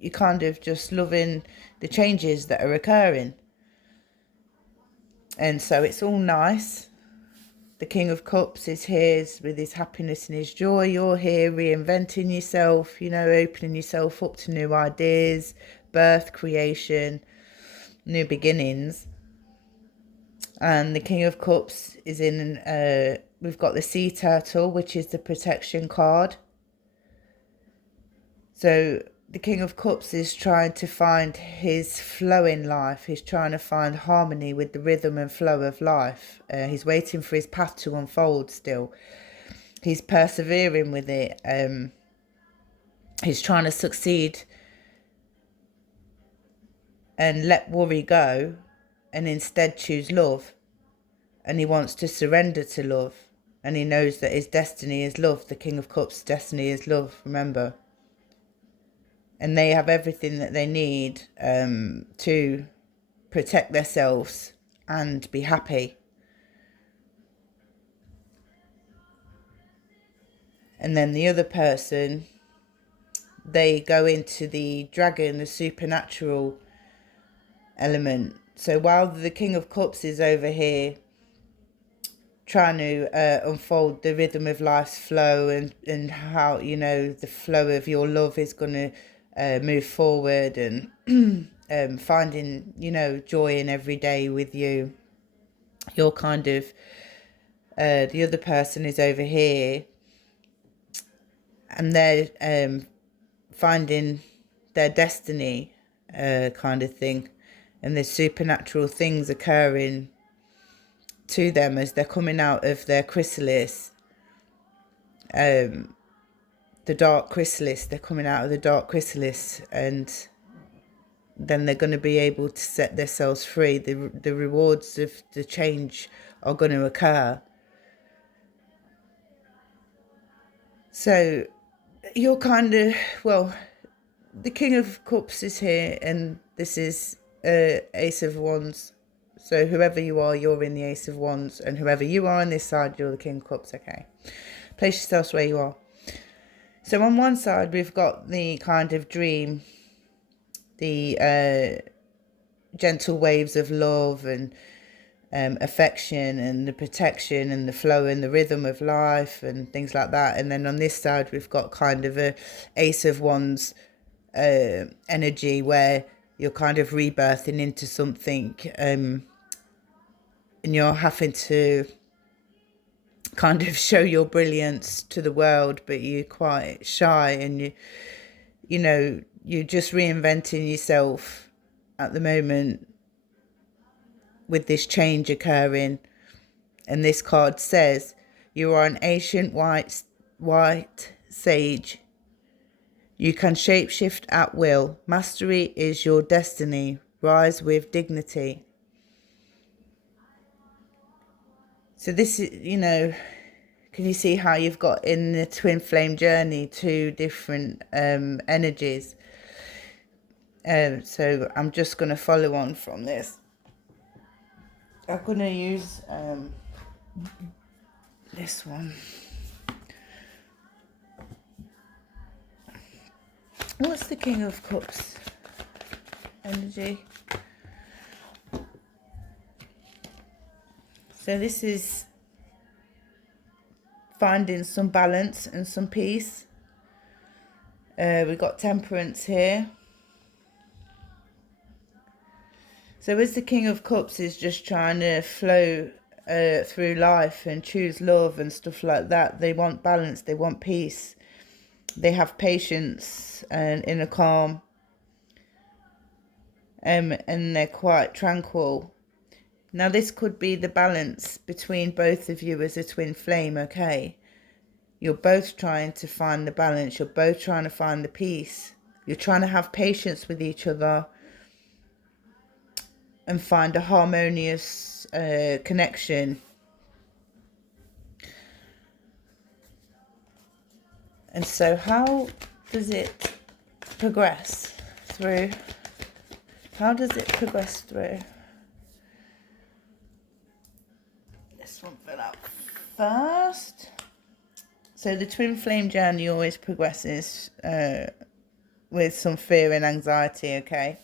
you're kind of just loving the changes that are occurring. And so it's all nice. The King of Cups is here with his happiness and his joy. You're here reinventing yourself, opening yourself up to new ideas, birth, creation, new beginnings. And the King of Cups is in, we've got the sea turtle, which is the protection card. So the King of Cups is trying to find his flow in life. He's trying to find harmony with the rhythm and flow of life. He's waiting for his path to unfold still. He's persevering with it. He's trying to succeed and let worry go and instead choose love. And he wants to surrender to love. And he knows that his destiny is love. The King of Cups' destiny is love, remember. And they have everything that they need to protect themselves and be happy. And then the other person, they go into the dragon, the supernatural element. So while the King of Cups is over here trying to unfold the rhythm of life's flow and how, the flow of your love is going to move forward and finding, joy in every day with you. You're kind of, the other person is over here and they're finding their destiny kind of thing. And there's supernatural things occurring to them as they're coming out of their chrysalis. The dark chrysalis, they're coming out of the dark chrysalis, and then they're going to be able to set themselves free. The rewards of the change are going to occur. So you're kind of, the King of Cups is here, and this is Ace of Wands. So whoever you are, you're in the Ace of Wands, and whoever you are on this side, you're the King of Cups. Okay, place yourselves where you are. So on one side, we've got the kind of dream, the gentle waves of love and affection and the protection and the flow and the rhythm of life and things like that. And then on this side, we've got kind of a Ace of Wands energy where you're kind of rebirthing into something and you're having to kind of show your brilliance to the world, but you're quite shy and you're just reinventing yourself at the moment with this change occurring. And this card says you are an ancient white sage. You can shapeshift at will. Mastery is your destiny. Rise with dignity. So this is, can you see how you've got in the twin flame journey 2 different energies? So I'm just going to follow on from this. I'm going to use this one. What's the King of Cups energy? So this is finding some balance and some peace. We've got temperance here. So as the King of Cups is just trying to flow through life and choose love and stuff like that, they want balance, they want peace. They have patience and inner calm. And they're quite tranquil. Now this could be the balance between both of you as a twin flame, okay? You're both trying to find the balance. You're both trying to find the peace. You're trying to have patience with each other and find a harmonious connection. And so how does it progress through? How does it progress through? This one fill out first. So the twin flame journey always progresses with some fear and anxiety, okay?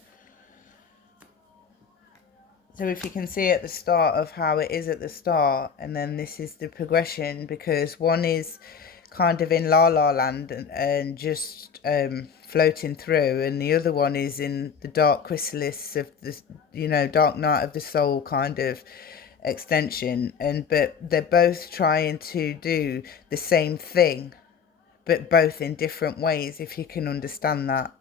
So if you can see at the start of how it is at the start, and then this is the progression, because one is kind of in la la land and just floating through, and the other one is in the dark chrysalis of the, you know, dark night of the soul kind of extension. And but they're both trying to do the same thing, but both in different ways, if you can understand that.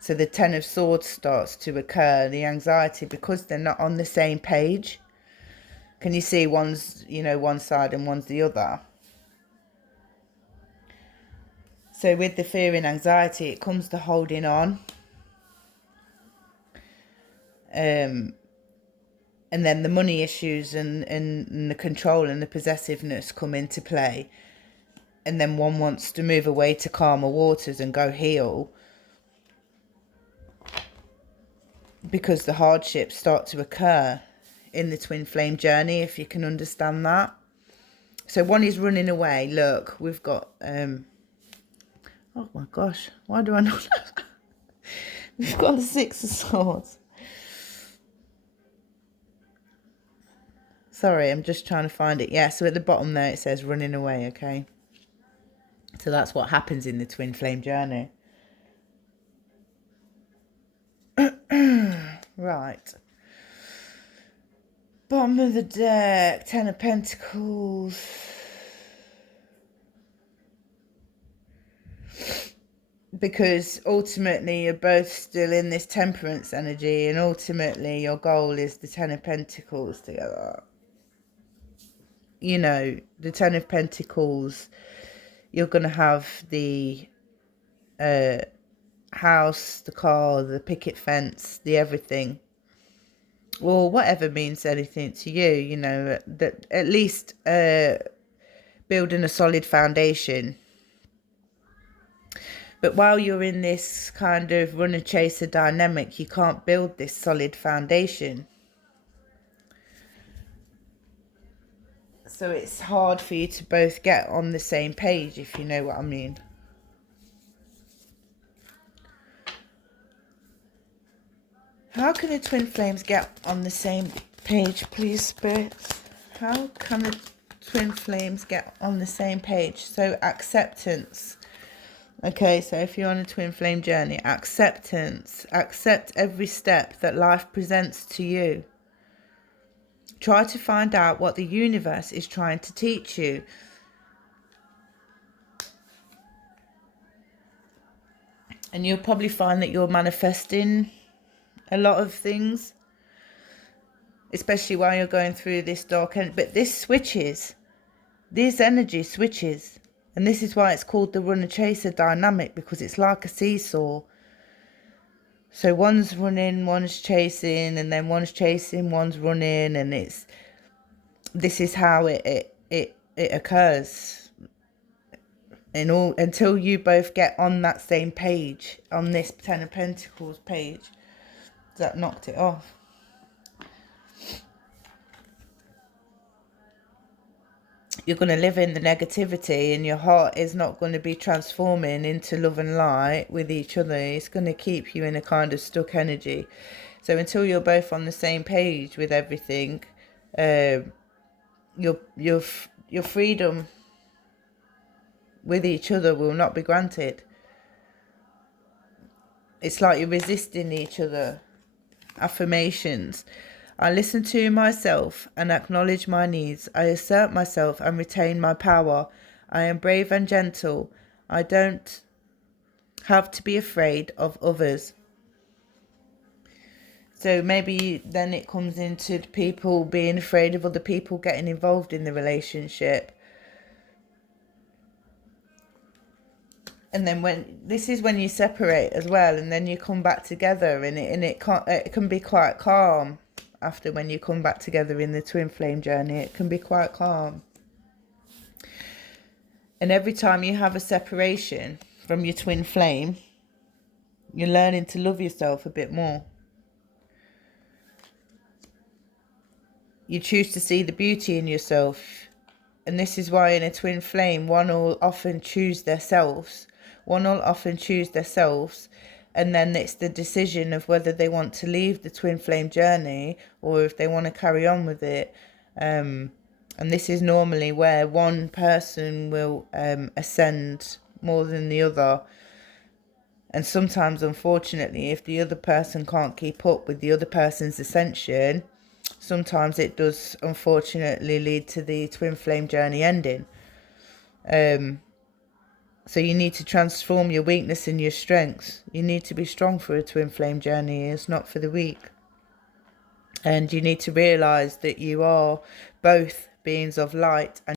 So the Ten of Swords starts to occur, the anxiety, because they're not on the same page. Can you see one's, you know, one side and one's the other? So with the fear and anxiety, it comes to holding on. And then the money issues and the control and the possessiveness come into play. And then one wants to move away to calmer waters and go heal, because the hardships start to occur in the twin flame journey, if you can understand that. So one is running away. Look, we've got oh my gosh, why do I not we've got the Six of Swords. Sorry, I'm just trying to find it. Yeah, so at the bottom there it says running away, okay? So that's what happens in the twin flame journey. Right. Bottom of the deck, Ten of Pentacles. Because ultimately you're both still in this temperance energy, and ultimately your goal is the Ten of Pentacles together. You know, the Ten of Pentacles, you're going to have the house, the car, the picket fence, the everything. Or whatever means anything to you, you know, that at least building a solid foundation. But while you're in this kind of runner-chaser dynamic, you can't build this solid foundation. So it's hard for you to both get on the same page, if you know what I mean. How can the twin flames get on the same page, please, spirits? How can the twin flames get on the same page? So acceptance. Okay, so if you're on a twin flame journey, acceptance. Accept every step that life presents to you. Try to find out what the universe is trying to teach you. And you'll probably find that you're manifesting a lot of things, especially while you're going through this dark end. But this switches. This energy switches. And this is why it's called the runner-chaser dynamic, because it's like a seesaw. So one's running, one's chasing, and then one's chasing, one's running, and this is how it occurs. In all, until you both get on that same page, on this Ten of Pentacles page. That knocked it off. You're going to live in the negativity, and your heart is not going to be transforming into love and light with each other. It's going to keep you in a kind of stuck energy. So until you're both on the same page with everything, your freedom with each other will not be granted. It's like you're resisting each other. Affirmations. I listen to myself and acknowledge my needs. I assert myself and retain my power. I am brave and gentle. I don't have to be afraid of others. So maybe then it comes into people being afraid of other people getting involved in the relationship. And then when this is when you separate as well, and then you come back together, and it can be quite calm after when you come back together in the twin flame journey. It can be quite calm. And every time you have a separation from your twin flame, you're learning to love yourself a bit more. You choose to see the beauty in yourself. And this is why in a twin flame, one will often choose themselves, One will often choose themselves, and then it's the decision of whether they want to leave the twin flame journey or if they want to carry on with it. And this is normally where one person will ascend more than the other. And sometimes, unfortunately, if the other person can't keep up with the other person's ascension, sometimes it does unfortunately lead to the twin flame journey ending. So you need to transform your weakness in your strength. You need to be strong for a twin flame journey. It's not for the weak. And you need to realize that you are both beings of light and